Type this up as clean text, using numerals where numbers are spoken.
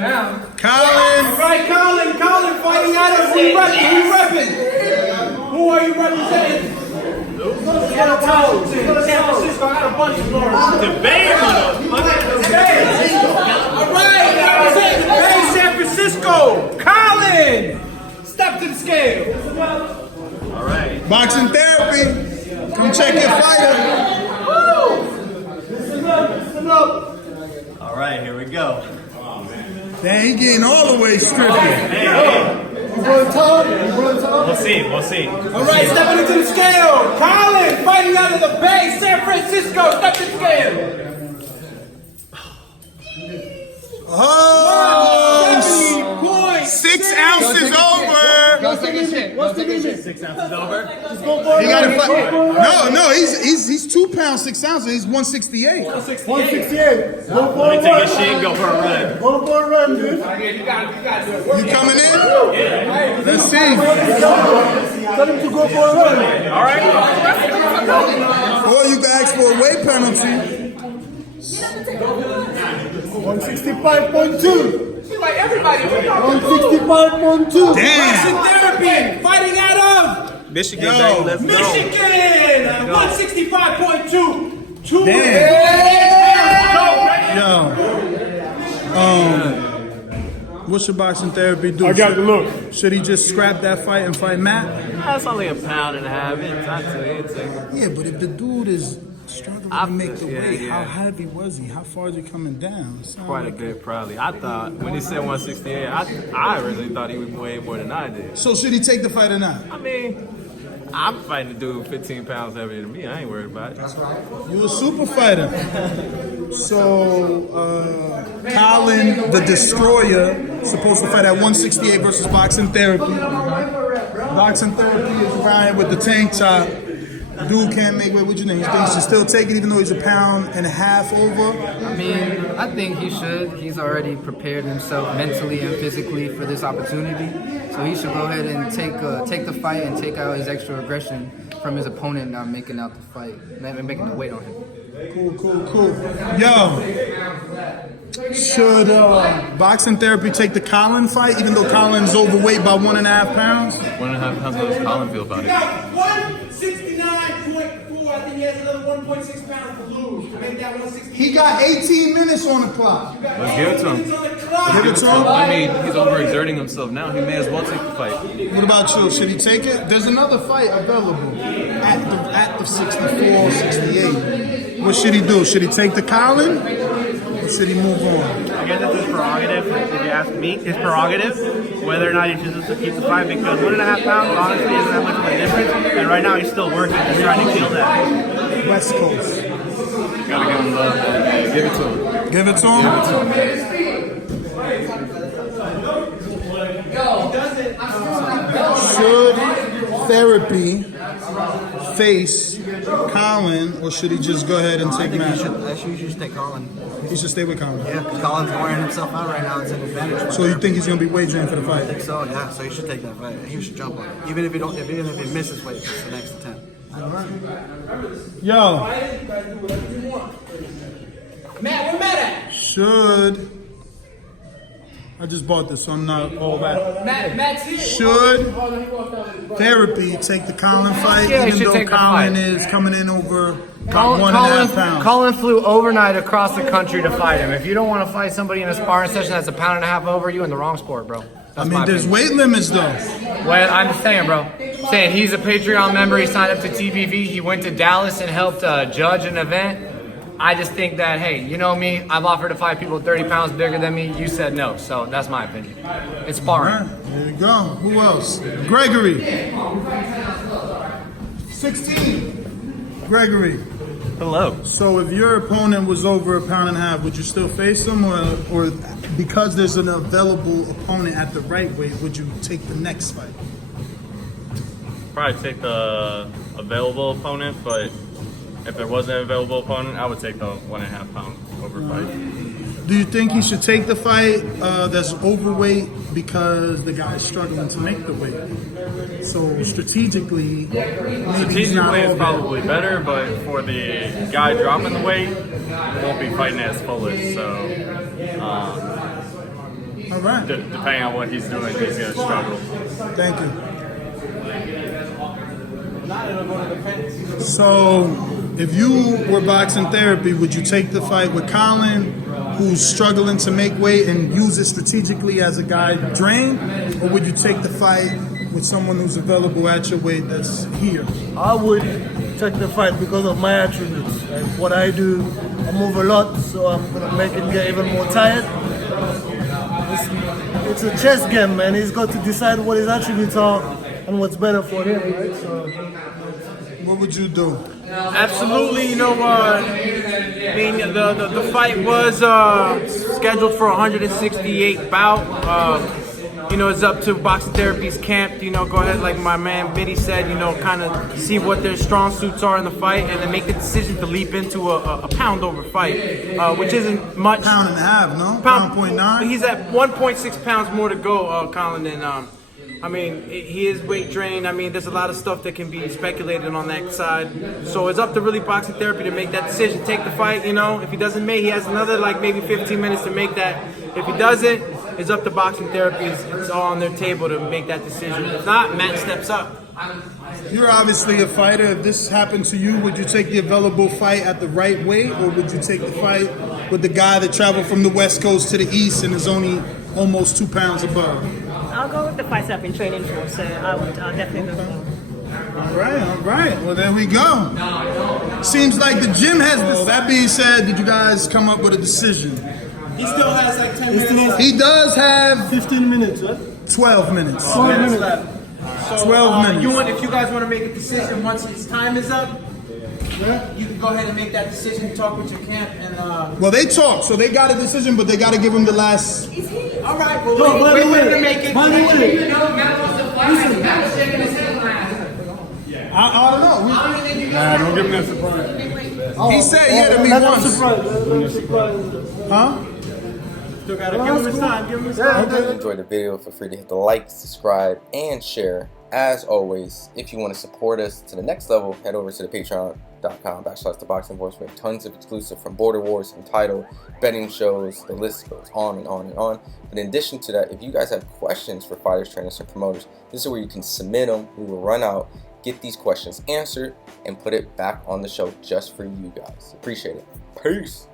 right now. Collin. All right, Collin fighting out of who you repping? Who are you representing? San Francisco. I got a bunch of Florida. The Bay, All right, representing the Bay, San Francisco. Collin, step to the scale. All right. Boxing therapy. Come check your fighter. Listen up. All right, here we go. Damn, he getting all the way stripped. Hey. We'll see. All right, stepping into the scale. Collin fighting out of the Bay, San Francisco. Step to the scale. Oh, 6 ounces over. What's the limit? 6 ounces over. He got to fight. No, he's 2 pounds 6 ounces. He's 168. 168. Let me take a shit and go for a run. Go for a run, dude. You got to do it. You coming in? Let's see. Tell him to go for a run. All right. Or you can ask for a weight penalty. 165.2. Like everybody. 165.2. Damn. Boxing therapy. Fighting out of Michigan, baby. Let's go. Michigan. 165.2. Yo. What should boxing therapy do? I got the look. Should he just scrap that fight and fight Matt? That's only a pound and a half. Yeah, but if the dude is struggling to make the weight, yeah. how heavy was he? How far is he coming down? Quite a bit, probably. I thought when he said 168, I originally thought he would weigh more than I did. So should he take the fight or not? I mean, I'm fighting a dude 15 pounds heavier than me. I ain't worried about it. That's right. You a super fighter. So, Collin, the Destroyer, supposed to fight at 168 versus Boxing Therapy. Boxing Therapy is around here with the tank top. Dude can't make weight. What you think? You think he should still take it even though he's a pound and a half over? I mean, I think he should. He's already prepared himself mentally and physically for this opportunity. So he should go ahead and take the fight and take out his extra aggression from his opponent not making out the fight, not making the weight on him. Cool. Yo, should Boxing Therapy take the Collin fight even though Collin's overweight by 1.5 pounds? 1.5 pounds. How does Collin feel about it? 169.4. I think he has another 1.6 pounds to lose. Make that 160. He got 18 minutes on the clock. Let's give it to him. Give it to him. I mean, he's overexerting himself now. He may as well take the fight. What about you? Should he take it? There's another fight available at the 64, 68. What should he do? Should he take the Collin? Or should he move on? I guess it's his prerogative, if you ask me, his prerogative, whether or not he chooses to keep the fight, because 1.5 pounds honestly isn't that much of a difference, and right now he's still working, he's trying to kill that. West Coast. Gotta give him love. Give it to him. Give it to him? Should therapy face Collin, or should he just go ahead and take Matt? I think you should take Collin. He should stay with Collin. Yeah, because Collin's wearing himself out right now. It's an advantage. So you think he's going to be wagering for the I fight? think so, yeah. So he should take that fight. He should jump on it. Even if he misses weight, it's the next attempt. Yo, Matt, where Matt at? should... I just bought this, so I'm not all that. Matt's here. Should therapy take the Collin fight, Yeah, he even should though take the Collin fight. is coming in over 1.5 pounds? Collin flew overnight across the country to fight him. If you don't want to fight somebody in a sparring session that's a pound and a half over, you in the wrong sport, bro. I mean, there's weight limits, though. Well, I'm just saying, bro. Saying he's a Patreon member. He signed up to TBV. He went to Dallas and helped judge an event. I just think that, hey, you know me. I've offered to fight people 30 pounds bigger than me. You said no, so that's my opinion. It's sparring. All right, there you go. Who else? Gregory. 16. Gregory. Hello. So if your opponent was over 1.5 pounds, would you still face him, or because there's an available opponent at the right weight, would you take the next fight? Probably take the available opponent, but if there wasn't an available opponent, I would take the 1.5 pound over fight. Do you think he should take the fight that's overweight because the guy's struggling to make the weight? So strategically, maybe he's not Strategically, it's over. probably better, but for the guy dropping the weight, he won't be fighting as fullest. So All right. Depending on what he's doing, he's gonna struggle. Thank you. So, if you were boxing therapy, would you take the fight with Collin, who's struggling to make weight, and use it strategically as a guy drained, or would you take the fight with someone who's available at your weight that's here? I would take the fight because of my attributes. Like what I do, I move a lot, so I'm gonna make him get even more tired. It's a chess game, man. He's got to decide what his attributes are and what's better for him, right? So, What would you do? Absolutely, you know, I mean, the fight was scheduled for 168 bout. You know, it's up to Boxing Therapy's camp. You know, go ahead, like my man Biddy said, you know, kind of see what their strong suits are in the fight and then make the decision to leap into a pound over fight, which isn't much. Pound and a half, no? Pound 0.9? He's at 1.6 pounds more to go, Collin, and I mean, he is weight drained. I mean, there's a lot of stuff that can be speculated on that side. So it's up to really Boxing Therapy to make that decision, take the fight, you know. If he doesn't make, he has another, like, maybe 15 minutes to make that. If he doesn't, it's up to Boxing Therapy. It's all on their table to make that decision. If not, Matt steps up. You're obviously a fighter. If this happened to you, would you take the available fight at the right weight, or would you take the fight with the guy that traveled from the West Coast to the East and is only almost 2 pounds above? I'll go with the fights I've been training for, so I'll definitely go. All right. Well, there we go. Seems like the gym has this. That being said, did you guys come up with a decision? He still has like 10 minutes. He does have 15 minutes, right? 12 minutes. 12 minutes. So, 12 minutes. If you guys want to make a decision once his time is up, you can go ahead and make that decision. Talk with your camp and. Well, they talk, so they got a decision, but they got to give him the last. All right. Well, wait for him to make it. By the way, I don't know. Don't give him that surprise. He said he had to meet I'm once. surprised. Huh? Still gotta give him his time. Give him his time. If you enjoyed the video, feel free to hit the like, subscribe, and share. As always, if you want to support us to the next level, head over to the patreon.com/Thaboxingvoice. We have tons of exclusive from Border Wars, Entitled, betting shows, the list goes on and on and on. But in addition to that, if you guys have questions for fighters, trainers, and promoters, this is where you can submit them. We will run out, get these questions answered, and put it back on the show just for you guys. Appreciate it. Peace.